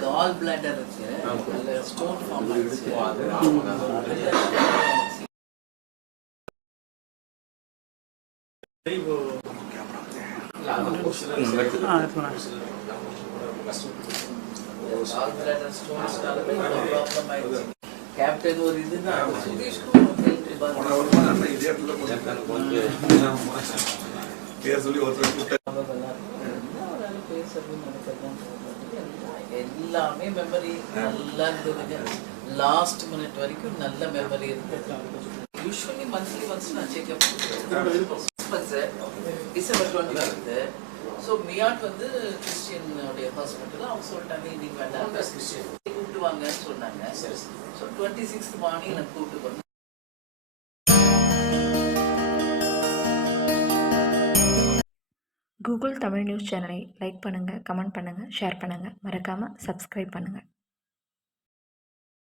Gall bladder இருக்கு, stone form ஆயிடுச்சு. Captain ஒரு இதுதான் சுதீஷ்க்கும் எல்லாமே மெமரி நல்லா இருந்ததுங்க. லாஸ்ட் மினிட் வரைக்கும் நல்ல மெமரி இருந்தது. யூஸ்வலி மந்த்லி ஒன்ஸ் நான் செக்அப் டிசம்பர் 20 வருது. ஸோ மியாட் வந்து கிறிஸ்டியனுடைய ஹாஸ்பிட்டல். அவங்க சொல்லிட்டாங்க இன்னைக்கு வேண்டாம், கூப்பிட்டு வாங்கன்னு சொன்னாங்க. ஸோ 26th மார்னிங் எனக்கு கூப்பிட்டு போனேன். கூகுள் தமிழ் நியூஸ் சேனலை லைக் பண்ணுங்கள், கமெண்ட் பண்ணுங்கள், ஷேர் பண்ணுங்கள், மறக்காமல் சப்ஸ்கிரைப் பண்ணுங்கள்.